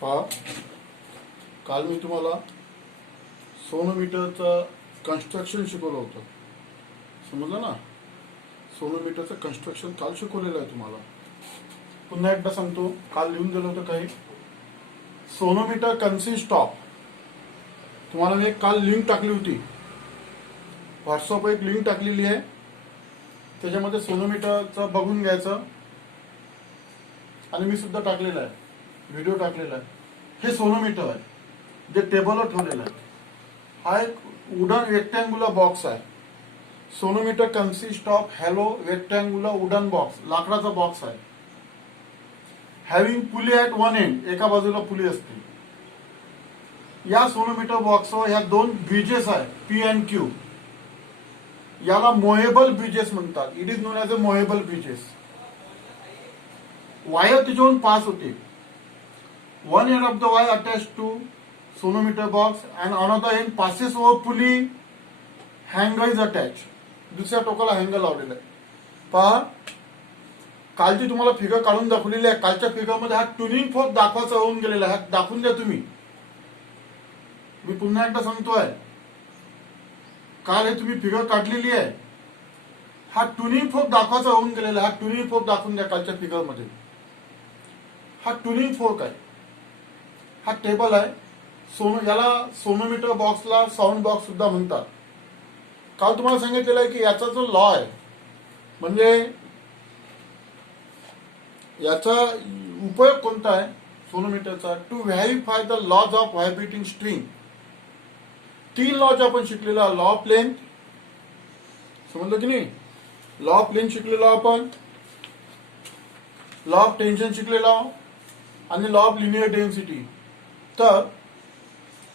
पहा, काल मी तुम्हाला सोनोमीटरचं कन्स्ट्रक्शन शिकवलं होतं. समजलं ना? सोनोमीटरचं कन्स्ट्रक्शन काल शिकवलेलं आहे तुम्हाला. पुन्हा एकदा सांगतो, काल लिहून दिलं होतं काही. सोनोमीटर कन्सिस्ट ऑफ, तुम्हाला मी काल लिंक टाकली होती व्हॉट्सअप, एक लिंक टाकलेली आहे. त्याच्यामध्ये सोनोमीटरचं बघून घ्यायचं. आणि मी सुद्धा टाकलेला आहे, व्हिडिओ टाकलेला आहे. हे सोनोमीटर आहे जे टेबलवर ठेवलेलं आहे. हा एक वुडन रेक्टँग्युलर बॉक्स आहे. Sonometer consist of hello rectangular wooden box, लाकडाचा बॉक्स आहे. Having pulley at one end, एका बाजूला पुली असते. या सोनोमीटर बॉक्सवर ह्या दोन ब्रिजेस आहे, पी अँड क्यू. याला मोहेबल ब्रिजेस म्हणतात. It is known as a movable bridges. Wire तिच्यावरून पास होते. One end of the wire attach to sonometer box and another end passes over pulley. हँगर is attach, दुसऱ्या टोकाला हँगर लावलेला आहे. पहा, कालची तुम्हाला फिगर काढून दाखवलेली आहे. कालच्या फिगरमध्ये हा ट्युनिंग फोर्क दाखवायचा होऊन गेलेला आहे. दाखवून द्या तुम्ही. मी पुन्हा एकदा सांगतोय, काल हे तुम्ही फिगर काढलेली आहे. हा ट्युनिंग फोर्क दाखवायचा होऊन गेलेला आहे. हा ट्युनिंग फोर्क दाखवून द्या कालच्या फिगरमध्ये. हा ट्युनिंग फोर्क आहे. हा टेबल आहे. याला सोनोमीटर बॉक्सला साऊंड बॉक्स सुद्धा म्हणतात. काल तुम्हाला सांगितलेलं आहे की याचा जो लॉ आहे, म्हणजे याचा उपयोग कोणता आहे सोनोमीटरचा, to verify the laws of vibrating string. 3 laws आपण शिकलेला. लॉ ऑफ लेंथ, समजलं की नाही? लॉ ऑफ लेंथ शिकलेलो आपण. लॉ ऑफ टेन्शन शिकलेलो आणि लॉ ऑफ लिनियर डेन्सिटी. तर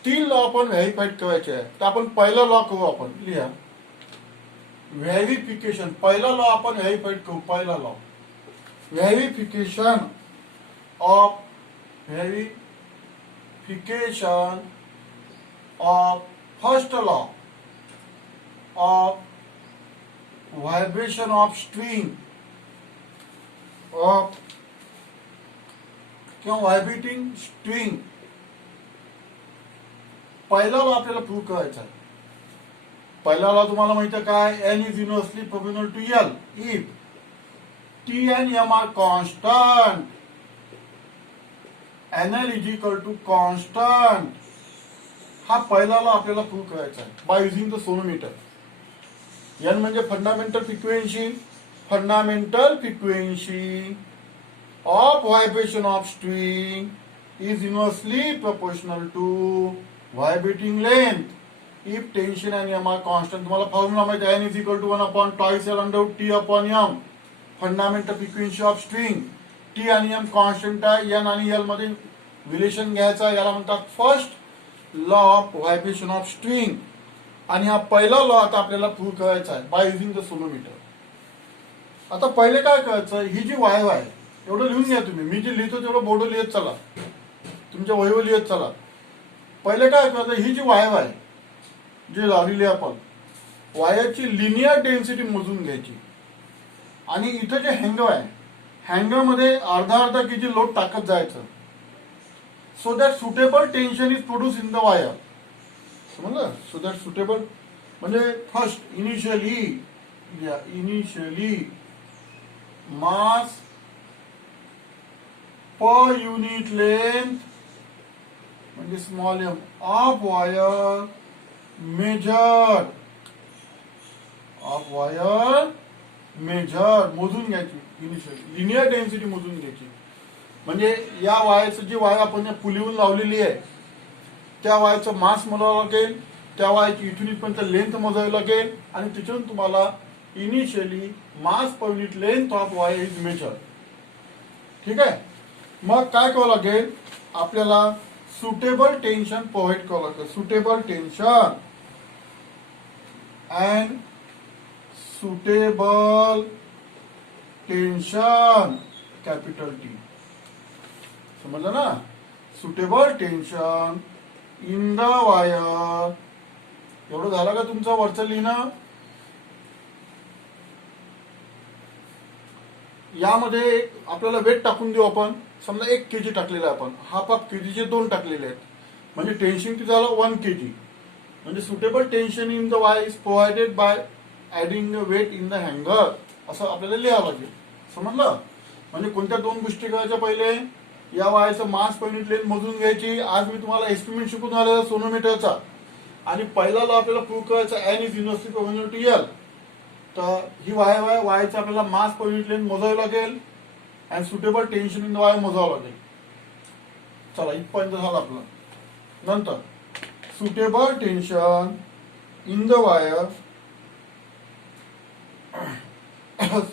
3 लॉ आपण व्हॅरिफाईड करायचे आहे. तर आपण पहिला लॉ करू. आपण लिहा व्हॅरिफिकेशन. पहिला लॉ आपण व्हॅरिफाईड करू. पहिला law verification of first law of vibration of string of किंवा व्हायब्रेटिंग स्ट्रिंग. पहिला लॉ आपल्याला प्रूव्ह करायचा आहे. पहिला लॉ तुम्हाला माहिती आहे काय? N is universally proportional to L if T and M are constant. NL is equal to constant. हा पहिला लॉ आपल्याला प्रूव्ह करायचा आहे by using the sonometer. N म्हणजे fundamental frequency. Fundamental frequency of vibration of string is inversely proportional to vibrating length if tension आणि M are constant. तुम्हाला formula माहिती आहे, N is equal to 1/2 L under T upon M. Fundamental frequency of string. T आणि M constant आहे. N आणि L मध्ये relation घ्यायचा. याला म्हणतात first law of vibration of string. आणि हा पहिला लॉ आता आपल्याला प्रूव्ह करायचा आहे बाय युझिंग द सोनोमीटर. आता पहिले काय करायचं, ही जी वायर आहे एवढं लिहून घ्या तुम्ही. मी जे लिहितो तेवढं बोर्ड लिहित चला, तुमच्या वहीवर लिहित चला. पहिले काय करायचं, ही जी वायर आहे जी लावलेली आपण, वायरची लिनियर डेन्सिटी मोजून घ्यायची. आणि इथं जे हँगर आहे, हँगरमध्ये अर्धा केजी लोड टाकत जायचं. So that suitable tension is produce in the wire. समजलं? सो दॅट सुटेबल म्हणजे first initially mass per unit length म्हणजे small M of wire measure मोजून घ्यायची. इनिशियली लिनियर डेन्सिटी मोजून घ्यायची. म्हणजे या वायरचं जी वायर आपण या पुलीहून लावलेली आहे त्या वायरचं मास मोजावं लागेल. त्या वायरची इथून इथपर्यंत लेंथ मोजावी लागेल. आणि तिथून तुम्हाला initially mass per unit length of wire is measure. ठीक आहे. मग काय करावं लागेल आपल्याला, सुटेबल टेन्शन प्रोव्हाइड करावं लागेल. Suitable tension and suitable tension capital T. समजलं ना? Suitable tension in the wire. एवढं झालं का तुमचं वरचं लिहिणं? यामध्ये आपल्याला वेट टाकून देऊ आपण. समजा 1 kg टाकलेला आहे आपण, हाफ केजीचे 2 टाकलेले आहेत, म्हणजे टेन्शन किती झालं 1 kg. म्हणजे suitable tension in the wire is provided by adding the weight in the हँगर, असं आपल्याला लिहावं लागेल. समजलं? म्हणजे कोणत्या 2 गोष्टी करायच्या? पहिले या वायचं मास पर युनिट लेंथ मोजून घ्यायची. आज मी तुम्हाला एस्टिमेट शिकून आलेला सोनोमीटरचा, आणि पहिल्याला आपल्याला प्रूव्ह करायचं N is university proportional to L. तर ही वायचं आपल्याला मास पर युनिट लेंथ मोजावी लागेल आणि suitable tension in the wire मोजावं लागेल. चला इथपर्यंत झालं आपलं. नंतर suitable tension in the wire,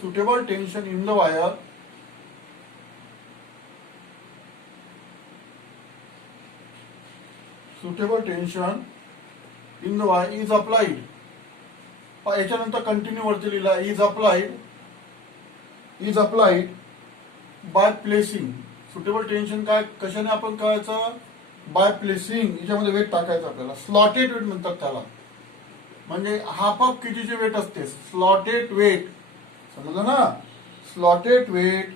suitable tension in the wire suitable tension in the wire is applied. याच्यानंतर कंटिन्यू वरती लिहिला is applied by placing. Suitable tension काय कशाने आपण करायचं? By placing. याच्यामध्ये वेट टाकायचं आपल्याला. स्लॉटेड वेट म्हणतात त्याला, म्हणजे हाफ केजीचे वेट असते. स्लॉटेड वेट, समजलं ना? Slotted weight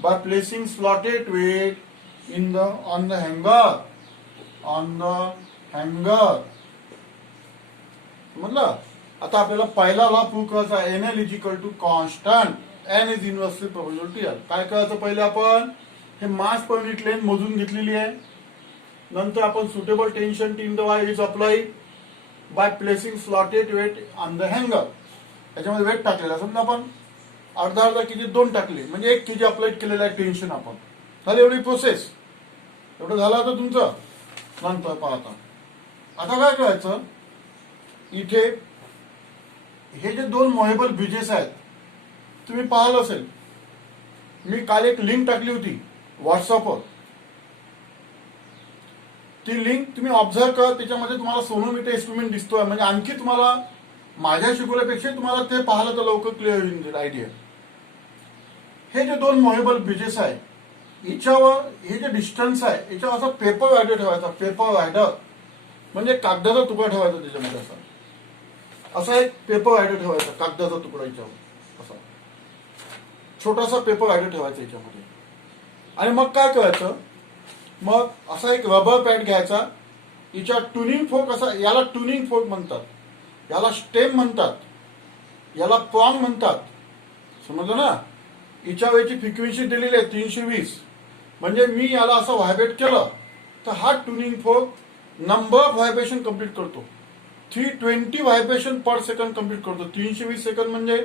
by placing slotted weight in the on the हँगर, ऑन द हँगर. समजलं? आता आपल्याला पहिला लॉ प्रूव्ह करायचा, N L is equal to constant, N is universal proportional to L. काय करायचं? पहिले आपण हे मास पर युनिट लेंथ मोजून घेतलेली आहे. नंतर आपण suitable tension in the wire is applied by placing slotted weight on the हँगर. याच्यामध्ये वेट टाकलेला, समजा आपण अर्धा केजी 2 टाकले, म्हणजे 1 kg अप्लाइड केलेलं आहे टेन्शन आपण. झाली एवढी प्रोसेस. एवढं झालं आता तुमचं. नंतर पाहता आता काय करायचं? इथे हे जे 2 मोहेबल ब्रिजेस आहेत, तुम्ही पाहिलं असेल, मी काल एक लिंक टाकली होती व्हॉट्सअपवर. ती लिंक तुम्ही ऑब्झर्व करा. त्याच्यामध्ये तुम्हाला सोनोमीटर इन्स्ट्रुमेंट दिसतोय. म्हणजे आणखी तुम्हाला माझ्या शिकवल्यापेक्षा तुम्हाला ते पाहिलं तर लवकर क्लिअर होईल आयडिया. हे जे 2 मोहेबल ब्रिजेस आहे, याच्यावर हे जे डिस्टन्स आहे, याच्यावर असा पेपर वायडर ठेवायचा. पेपर वायडर म्हणजे कागदाचा तुकडा ठेवायचा त्याच्यामध्ये. असा एक पेपर वायडर ठेवायचा, कागदाचा तुकडा याच्यावर असा छोटासा पेपर वायडर ठेवायचा याच्यामध्ये. आणि मग काय करायचं? मग असा एक रबर पॅड घ्यायचा. याच्या ट्युनिंग फोर्क, असा याला ट्युनिंग फोर्क म्हणतात, याला स्टेम म्हणतात, याला प्रॉंग म्हणतात. समजलं ना? याच्या वेळची फ्रिक्वेन्सी दिलेली आहे 320. म्हणजे मी याला असं व्हायब्रेट केलं तर हा tuning fork number of vibration complete करतो. 320 व्हायब्रेशन पर सेकंड कंप्लीट करतो. 320 सेकंड म्हणजे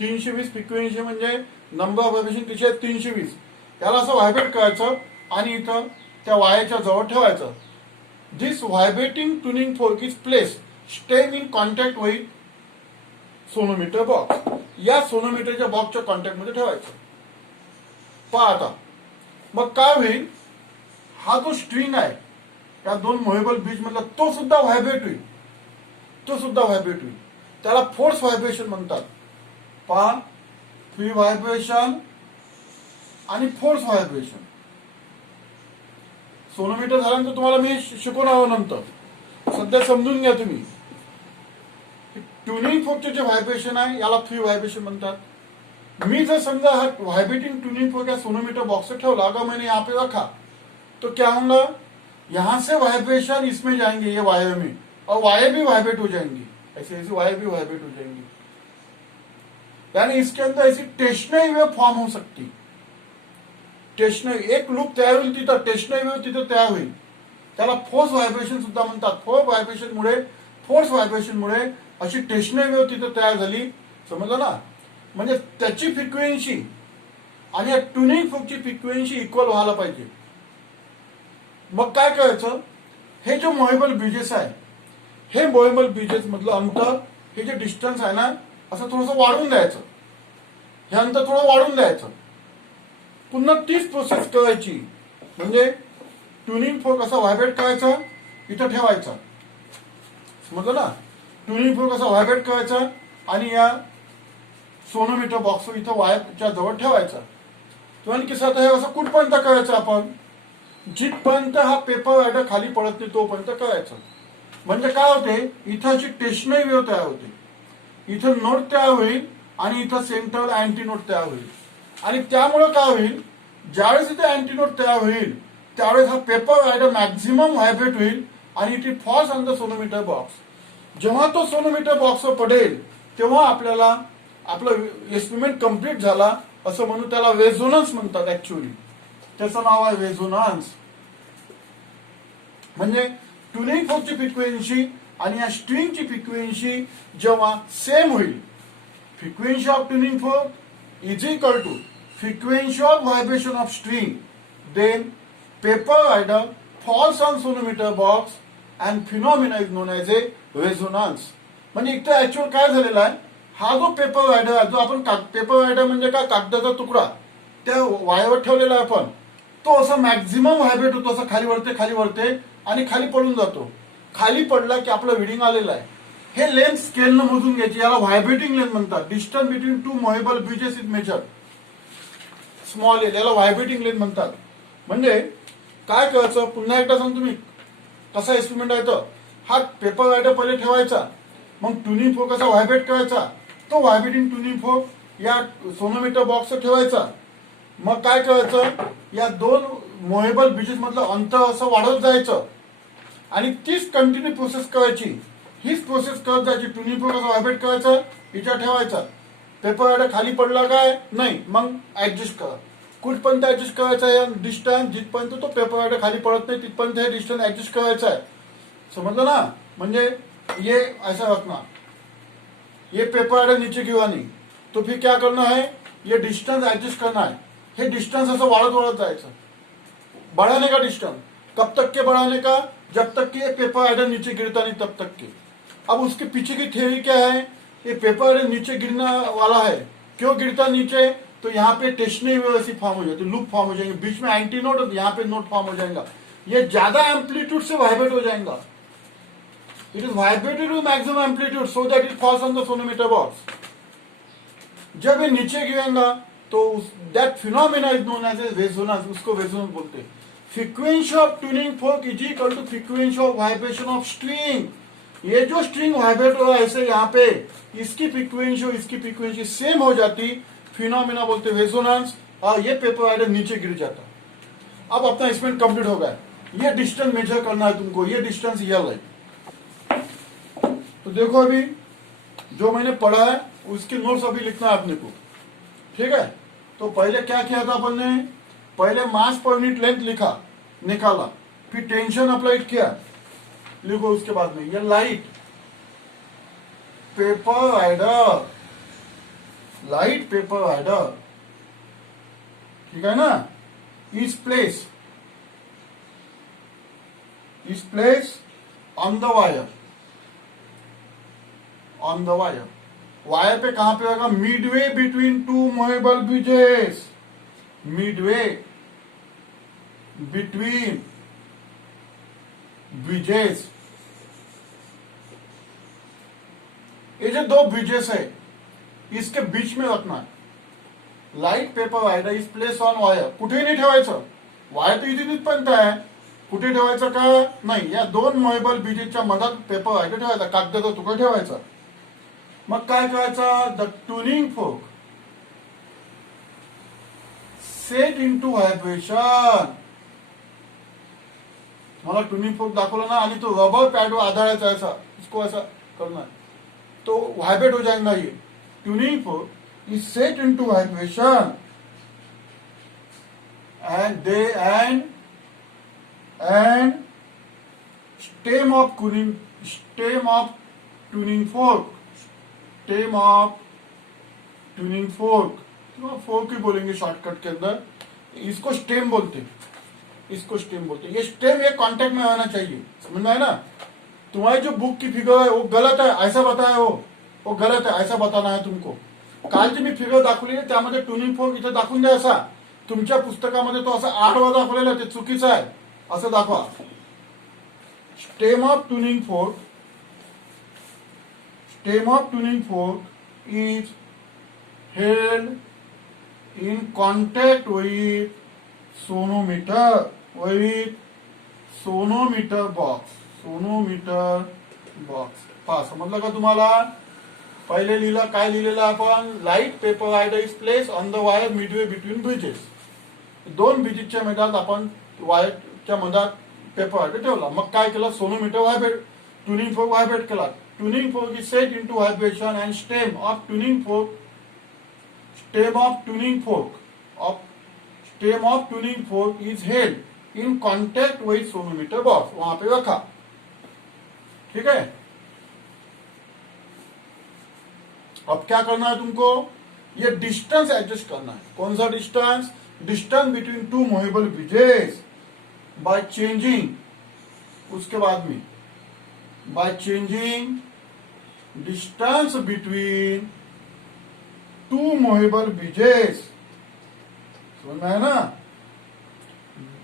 320 फ्रिक्वेन्सी म्हणजे नंबर ऑफ व्हायब्रेशन तिचे 320. याला असं व्हायब्रेट करायचं आणि इथं त्या वायरच्या जवळ ठेवायचं. This vibrating tuning fork is place stem in contact with sonometer box. या सोनोमीटरच्या बॉक्सच्या कॉन्टॅक्ट मध्ये ठेवायचं. पहा आता मग काय होईल? हा जो स्ट्रिंग आहे या 2 मोहेबल ब्रिज मधला, तो सुद्धा व्हायब्रेट होईल. त्याला फोर्स व्हायब्रेशन म्हणतात. पहा, फ्री व्हायब्रेशन आणि फोर्स व्हायब्रेशन. सोनोमीटर झाल्यानंतर तुम्हाला मी शिकवणार नंतर. सध्या समजून घ्या तुम्ही. ट्युनिंग फोर्कचे जे व्हायब्रेशन आहे याला फ्री व्हायब्रेशन म्हणतात. मी जर समजा हा वाइब्रेटिंग ट्यूनिंग फोर्क या सोनोमीटर बॉक्स से ठेवला, अगर मैंने यहाँ पे रखा तो क्या होगा? यहाँ से वाइब्रेशन इसमें जाएंगे, ये वायर में, और वायर भी वाइब्रेट हो जाएंगी. ऐसे ऐसे वायर भी वाइब्रेट हो जाएंगी. यानी इसके अंदर ऐसी टेशनरी वेव फॉर्म हो सकती. टेशनरी एक लूप तयार होईल तिथं, टेशनरी वेव तिथं तयार होईल. त्याला फोर्स व्हायब्रेशन सुद्धा म्हणतात. फोर्स व्हायब्रेशन मुळे अशी टेशनरी वेव तिथं तयार झाली. समजलं ना? म्हणजे त्याची फ्रिक्वेन्सी आणि या ट्युनिंग फोर्कची फ्रिक्वेन्सी इक्वल व्हायला पाहिजे. मग काय करायचं? हे जे मोहेबल ब्रिजेस आहे, हे मोहेबल ब्रिजेस मधलं अंतर, हे जे डिस्टन्स आहे ना, असं थोडंसं वाढवून द्यायचं. हे अंतर थोडं वाढवून द्यायचं. पुन्हा तीच प्रोसेस करायची. म्हणजे ट्युनिंग फोर्क असा व्हायब्रेट करायचा, इथं ठेवायचा. समजलं ना? ट्युनिंग फोर्क असा व्हायब्रेट करायचा आणि या सोनोमीटर बॉक्स इथं वायरच्या जवळ ठेवायचा. तो आणखी साधा हे असं कुठपर्यंत करायचं आपण? जिथपर्यंत हा पेपर वायडर खाली पडत नाही तोपर्यंत करायचं. म्हणजे काय होते? इथं अशी टेशनरी वेव तयार होते. इथं नोड तयार होईल आणि इथं सेंट्रल अँटीनोड तयार होईल. आणि त्यामुळे काय होईल, ज्यावेळेस इथे अँटीनोड तयार होईल त्यावेळेस हा पेपर रायडर मॅक्झिमम व्हायब्रेट होईल आणि it falls on the sonometer box. जेव्हा तो सोनोमीटर बॉक्सवर पडेल तेव्हा आपल्याला आपलं एक्सपेरिमेंट कम्प्लीट झाला असं म्हणून त्याला रेझोनन्स म्हणतात. ऍक्च्युअली त्याचं नाव आहे रेझोनन्स. म्हणजे ट्युनिंग फोर्कची फ्रिक्वेन्सी आणि या स्ट्रिंगची फ्रिक्वेन्सी जेव्हा सेम होईल, frequency of tuning fork is equal to frequency of vibration of string, then paper rider falls on sonometer box and phenomena is known as a resonance. म्हणजे इथं actual काय झालेला आहे, हा जो पेपर रायडर आहे, जो आपण पेपर रायडर म्हणजे काय, कागदाचा तुकडा त्या वायरवर ठेवलेला आहे आपण, तो असा मॅक्झिमम व्हायब्रेट होतो, असं खाली वरते आणि खाली पडून जातो. खाली पडला की आपलं रिडिंग आलेलं आहे. हे लेंथ स्केलनं मोजून घ्यायची, याला व्हायब्रेटिंग लेंथ म्हणतात. Distance between two movable bridges is measure, small L, याला व्हायब्रेटिंग लेंथ म्हणतात. म्हणजे काय करायचं, पुन्हा एकदा सांगतो मी कसा एक्सपेरिमेंट आहे. तर हा पेपर रायडर पहिले ठेवायचा, मग ट्युनिंग फोर्क असा व्हायब्रेट करायचा, तो व्हायब्रेटिंग ट्युनिंग फोर्क या सोनोमीटर बॉक्स ठेवायचा. मग काय करायचं, या दोन मोवेबल ब्रिजेस मधलं अंतर असं वाढत जायचं आणि तीच कंटिन्यू प्रोसेस करायची. हीच प्रोसेस करत जायची. ट्युनिंग फोर्क असं व्हायब्रेट करायचं, इथं ठेवायचा, पेपर रायडर खाली पडला काय नाही, मग ऍडजस्ट करा. कुठपर्यंत ऍडजस्ट करायचा आहे, या डिस्टन्स जिथपर्यंत तो पेपर रायडर खाली पडत नाही तिथपर्यंत हे डिस्टन्स ऍडजस्ट करायचा आहे. समजलं ना. म्हणजे ये ऐसा रखना, ये पेपर रायडर नीचे गिरा नहीं, तो फिर क्या करना है, ये डिस्टेंस एडजस्ट करना है. हे डिस्टेंस असं वाढत जायचं. बढ़ाने का डिस्टेंस कब तक के बढ़ाने का, जब तक कि ये पेपर रायडर नीचे गिरता नहीं तब तक के. अब उसके पीछे की थ्योरी क्या है, ये पेपर रायडर नीचे गिरने वाला है, क्यों गिरता नीचे, तो यहाँ पे टेस्टनरी वैसी फॉर्म हो जाती, लूप फॉर्म हो जाएंगे, बीच में एंटी नोट और यहाँ पे नोट फॉर्म हो जाएगा. ये ज्यादा एम्पलीट्यूड से वाइब्रेट हो जाएगा. It is vibrated to maximum amplitude so that it falls on the sonometer box. जब ये नीचे गिरेगा तो that phenomena is known as a resonance, उसको रेजोनेंस बोलते हैं. Frequency of tuning fork is equal to frequency of vibration of string. ये जो स्ट्रिंग वाइब्रेट हो रहा है ऐसे यहाँ पे, इसकी फ्रीक्वेंसी और इसकी फ्रीक्वेंसी सेम हो जाती, फिनोमेना बोलते हैं रेजोनेंस, और ये पेपर राइडर नीचे गिर जाता. अब अपना एक्सपेरिमेंट कंप्लीट हो गया. ये डिस्टेंस मेजर करना है तुमको, ये डिस्टेंस यल है. तो देखो अभी जो मैंने पढ़ा है उसकी नोट्स अभी लिखना है अपने को, ठीक है. तो पहले क्या किया था अपन ने, पहले मास पर यूनिट लेंथ लिखा, निकाला, फिर टेंशन अप्लाइड किया, लिखो उसके बाद में ये light paper rider, light paper rider, ठीक है ना, is place on the wire, on the wire. Wire पे कहां पे होगा, midway between two movable bridges, midway between bridges. ये जो दो ब्रिजेस है इसके बीच में रखना है. Light paper rider is place on wire. कुठे नाही ठेवायचं, वायर तर इथे तिथपर्यंत आहे, कुठे ठेवायचं का नाही, या दोन मूवेबल ब्रिजेसच्या मधात पेपर रायडर ठेवायचा, कागदाचा तुकडा ठेवायचा. मग काय करायचं, the tuning fork set into vibration. मला ट्युनिंग फोर्क दाखवला ना, आणि तो रबर पैड आधाराचा ऐसा, इसको ऐसा करना है तो वाइब्रेट हो जाएगा. ये tuning fork is set into vibration and stem of tuning fork fork ही बोलेंगे शॉर्टकट के अंदर, इसको स्टेम बोलते, इसको स्टेम बोलते. ये स्टेम ये कांटेक्ट में आना चाहिए, समझ में आया ना. तुम्हारी जो बुक की फिगर है वो गलत है, ऐसा बताया वो गलत है, ऐसा बताना है तुमको. कालची मी फिगर दाखवली आहे त्यामध्ये ट्युनिंग फोर्क इथे दाखवून द्या असा, तुमच्या पुस्तकामध्ये तो असा आडवा दाखवलेला आहे, ते चुकीचं आहे, असं दाखवा. Stem of tuning fork is held in contact with sonometer box. पहा, समजलं का तुम्हाला. पहिले लिहिलं काय लिहिलेलं आपण, light paper rider is place on the wire midway between bridges. दोन ब्रिजेसच्या मधात आपण वायरच्या मधात पेपर रायडर ठेवला. मग काय केलं, sonometer vibrate, tuning fork vibrate केला. Tuning fork is set into vibration and stem of tuning fork is held in contact with sonometer box, वहां पे रखा. ठीक है. अब क्या करना है तुमको, ये डिस्टेंस एडजस्ट करना है. कौन सा distance, distance between two movable bridges by changing, उसके बाद में by changing distance between two movable bridges. समझ में है ना,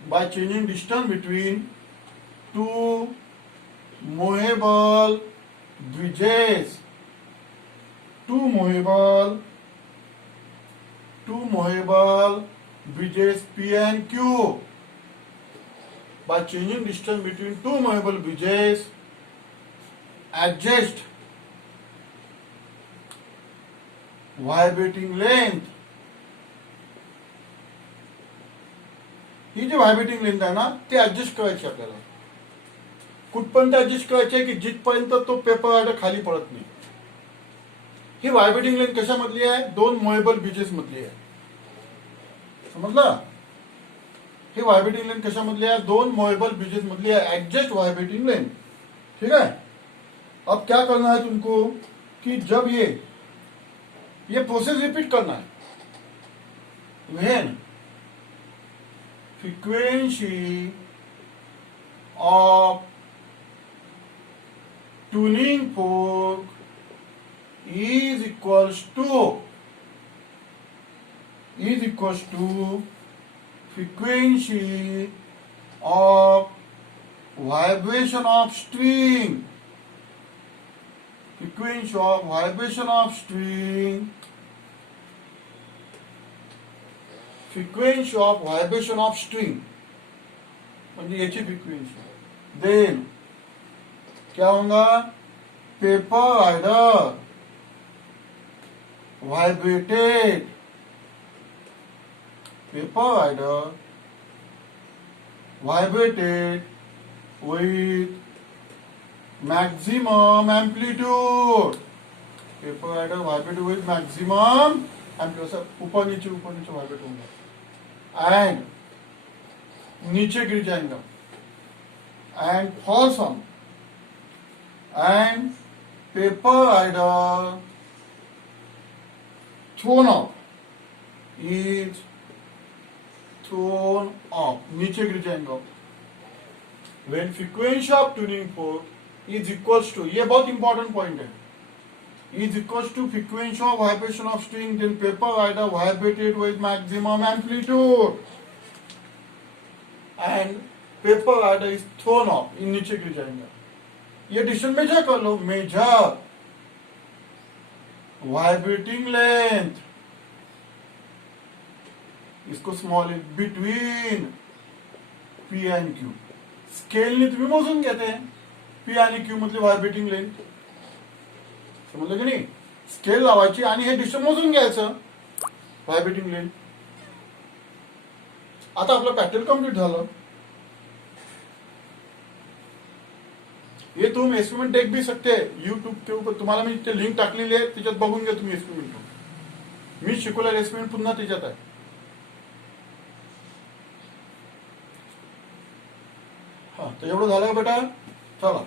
by changing distance between two movable bridges, two movable bridges P and Q. By changing distance between two movable bridges, adjust vibrating length. He G vibrating length आहे ना, ते adjust करायची आपल्याला. कुठपर्यंत ऍडजस्ट करायचे की जिथपर्यंत तो पेपर रायडर खाली पडत नाही. ही व्हायब्रेटिंग लेंथ कशामधली आहे, दोन मूवेबल ब्रिजेस मधली आहे. समजलं, ही व्हायब्रेटिंग लेंथ कशामधली आहे, दोन मूवेबल ब्रिजेस मधली है. Adjust vibrating length. ठीक है. अब क्या करना है तुमको कि जब ये प्रोसेस रिपीट करना है. When frequency of tuning fork is equals to frequency of vibration of string. Frequency of vibration of string. Frequency of vibration of string म्हणजे याची फ्रिक्वेन्सी. देन क्या होगा, paper rider vibrated, paper rider vibrated with maximum amplitude. Paper rider vibrated with maximum amplitude. ऊपर नीचे vibrate होगा end नीचे गिर जाएगा and fall some and paper rider thrown off, नीचे गिर जाएंगे. When frequency of tuning fork is equals to, ये बहुत इंपॉर्टेंट पॉइंट है, is equals to frequency of vibration of string, then paper rider vibrated with maximum amplitude and paper rider is thrown off, ये नीचे गिर जाएंगे. ये distance measure कर लो, मेजर वाइब्रेटिंग लेंथ, इसको small between P and Q. स्केलने तुम्ही मोजून घेते, पी आणि क्यू मधली व्हायब्रेटिंग लेंथ. समजलं की नाही, स्केल लावायची आणि हे डिस्टन्स मोजून घ्यायचं, व्हायब्रेटिंग लेंथ. आता आपलं पॅटर्न कंप्लीट झालं. ये तुम एक्सपेरिमेंट देख भी सकते हैं यूट्यूब के ऊपर. तुम्हाला मी ते लिंक टाकलेली आहे, त्याच्यात बघून घ्या तुम्ही एक्सपेरिमेंट. मी शिकवलेलं एक्सपेरिमेंट पुन्हा त्याच्यात आहे. हाँ तो एवढं झालं का बेटा. चला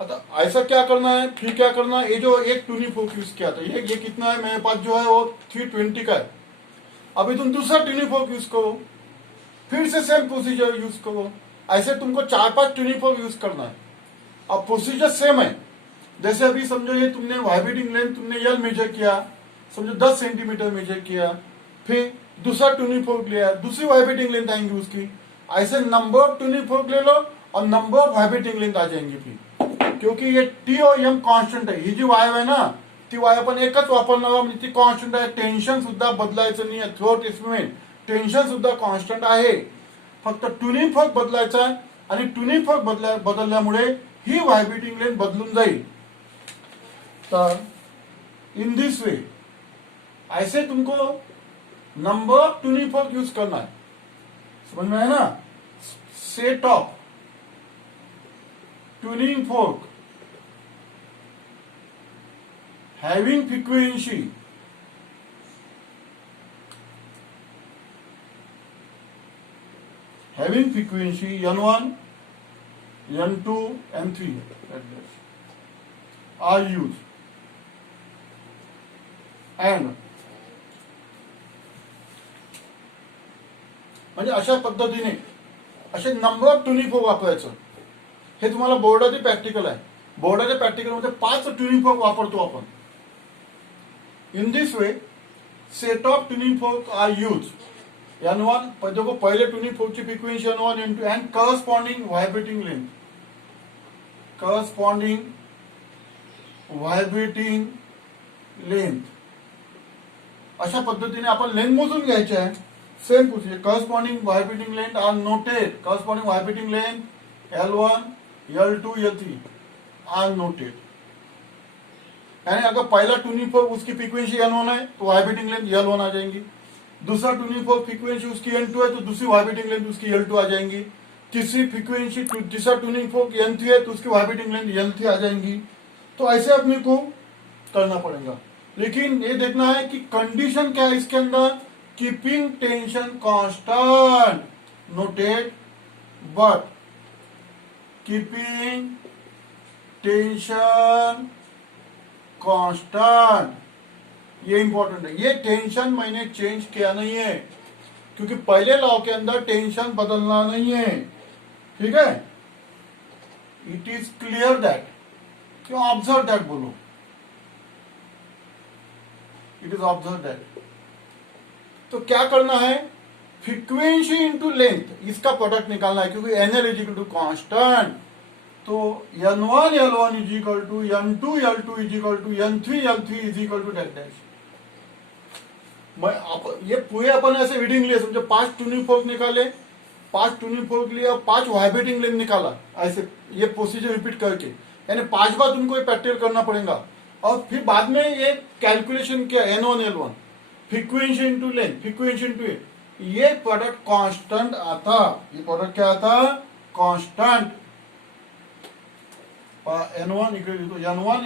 आता ऐसा क्या करना है, फिर क्या करना है. ये जो एक ट्यूनिंग फोर्क यूज किया था, ये कितना है मेरे पास जो है वो 320 का है. अभी तुम दूसरा ट्यूनिंग फोर्क यूज करो, फिर से सेम प्रोसीजर यूज करो. ऐसे तुमको 4-5 ट्यूनिंग फोर्क यूज करना है. अब प्रोसीजर सेम है. जैसे अभी समझो ये तुमने वाइब्रेटिंग लेंथ तुमने यल मेजर किया, समझो 10 सेंटीमीटर मेजर किया, फिर दूसरा ट्यूनिंग फोर्क लिया, दूसरी वाइब्रेटिंग लेंथ आएंगी उसकी. ऐसे नंबर ऑफ ट्यूनिंग फोर्क ले लो और नंबर ऑफ वाइब्रेटिंग लेंथ आ जाएंगी फिर. क्योंकि ये टी और एम कॉन्स्टंट आहे. ही जी वायर आहे ना, ती वायर पण एकच वापरणार, म्हणजे ती कॉन्स्टंट आहे. टेन्शन सुद्धा बदलायचं नाही आहे. थ्रोट एक्सपेरिमेंट टेन्शन सुद्धा कॉन्स्टंट आहे. फक्त ट्यूनिंग फोर्क बदलायचा आहे आणि ट्यूनिंग फोर्क बदलल्यामुळे ही व्हायब्रेटिंग लेंथ बदलून जाईल. तर इन दिस वे ऐसे तुमको number of tuning fork use करना है. समझ में है ना. Set of tuning fork having frequency N1, N2, N3 are used, and म्हणजे अशा पद्धतीने असे नंबर ऑफ ट्युनिंग फोर्क वापरायचं. हे तुम्हाला बोर्डाचे प्रॅक्टिकल आहे. बोर्डाच्या प्रॅक्टिकल मध्ये 5 ट्युनिंग फोर्क वापरतो आपण. In this way set of tuning fork are use. N1 देखो पहले ट्यूनिंग फोर्क की frequency N1, N2 and corresponding vibrating length. अशा पद्धतीने आपण लेंथ मोजून घ्यायची आहे. सेम पूछिए corresponding vibrating length are noted. Corresponding vibrating length L1, L2, L3 are noted. यानी अगर पहला ट्यूनिंग फोर्क उसकी फ्रीक्वेंसी N1 है तो वाइब्रेटिंग लेंथ L1 आ जाएंगी. दूसरा ट्यूनिंग फोर्क फ्रीक्वेंसी उसकी N2 है तो दूसरी वाइब्रेटिंग लेंथ उसकी L2 आ जाएंगी. तीसरी फ्रीक्वेंसी तीसरा ट्यूनिंग फोर्क N3 है तो उसकी वाइब्रेटिंग लेंथ N3 आ जाएंगी. तो ऐसे अपने को करना पड़ेगा. लेकिन ये देखना है कि कंडीशन क्या है इसके अंदर. Keeping tension constant noted, but keeping tension constant ये इंपॉर्टेंट है. ये टेंशन मैंने चेंज किया नहीं है क्योंकि पहले लॉ के अंदर टेंशन बदलना नहीं है. ठीक है. It is clear that. क्यों ऑब्जर्व दैट बोलो. It is observe that. तो क्या करना है. फ्रीक्वेंसी इंटू लेंथ इसका प्रोडक्ट निकालना है क्योंकि NL is equal to constant. तो N1 L1 is equal to N2 L2 is equal to N3 L3 is equal to dash dash. ये पूरे अपन ऐसे रीडिंग लिए समझो. 5 ट्यूनिंग फोर्क निकाले, 5 ट्यूनिंग फोर्क लिया, 5 वाइब्रेटिंग लेंथ निकाला. ऐसे ये प्रोसीजर रिपीट करके यानी 5 बार तुमको ये प्रैक्टिकल करना पड़ेगा. और फिर बाद में ये कैलकुलेशन किया N1 L1 frequency into length, frequency into ये प्रोडक्ट कांस्टेंट आता. ये प्रोडक्ट क्या आता. Constant. N1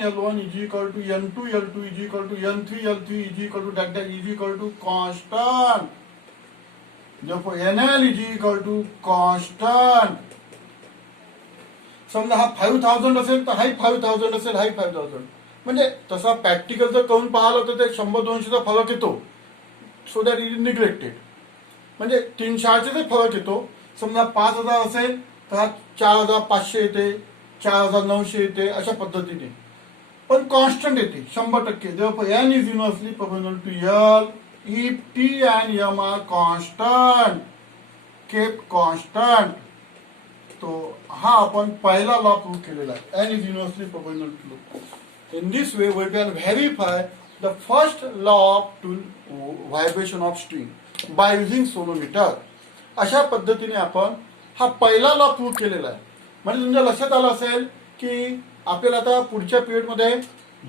L1 is equal to N2 L2 is equal to N3 L3 is equal to that is equal to constant. Therefore NL is equal to constant. समजा हा 5000 असेल तर हाही 5000 असेल, हाही 5000. म्हणजे तसा प्रॅक्टिकल जर करून पाहिलं तर ते 100-200चा फरक येतो. So that is neglected. म्हणजे 300चा फरक येतो. समजा 5000 असेल तर हा 4500 येते, 4900 येते. अशा पद्धतीने पण कॉन्स्टंट येते 100%. Therefore N is inversely proportional to L if T and M are constant, kept constant. तो हा आपण पहिला लॉ प्रूव्ह केलेला आहे. N is inversely proportional to. In this way we can verify the first law of vibration of string by using sonometer. अशा पद्धतीने आपण हा पहिला लॉ प्रूव्ह केलेला आहे. म्हणजे तुमच्या लक्षात आलं असेल की आपल्याला आता पुढच्या पिरियड मध्ये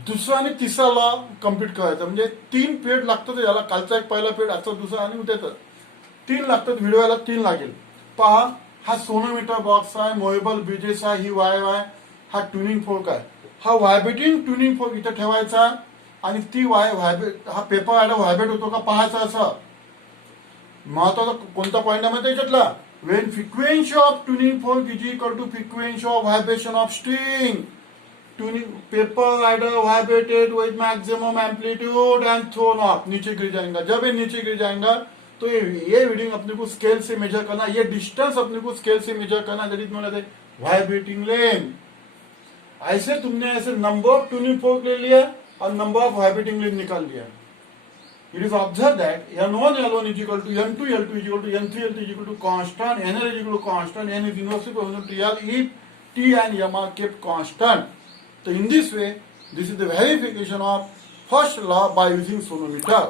दुसरा आणि तिसरा लॉ कम्प्लीट करायचा. म्हणजे 3 पिरियड लागतात याला. कालचा एक पहिला पिरियड, आजचा दुसरा आणि उद्याचा 3 लागतात. व्हिडिओला 3 लागेल. पहा हा सोनोमीटर बॉक्स आहे, मोएबल ब्रिजेस आहे, ही वायर आहे, हा ट्युनिंग फोर्क आहे. हा व्हायब्रेटिंग ट्युनिंग फोर्क इथे ठेवायचा आणि ती वायर व्हायब्रेट, हा पेपर आहे व्हायब्रेट होतो का पाहायचा. असं महत्वाचा कोणता पॉईंट आहे माहिती याच्यातला. when frequency of tuning fork is equal to frequency of vibration of string, tuning paper either vibrated with maximum amplitude and thrown off, नीचे गिर जाएगा. जब ये नीचे गिर जाएगा तो ये रीडिंग अपने को स्केल से मेजर करना, ये डिस्टेंस अपने को स्केल से मेजर करना. That is known as vibrating length. ऐसे तुमने ऐसे नंबर ऑफ ट्यूनिंग फोर्क ले लिया और नंबर ऑफ वाइब्रेटिंग लेंथ निकाल लिया. It is observed that N1 L1 is equal to N2 L2 is equal to N3 L3 is equal to constant, NL is equal to constant, N is inversely proportional to L if T and M are kept constant. So in this way, this is the verification of first law by using sonometer.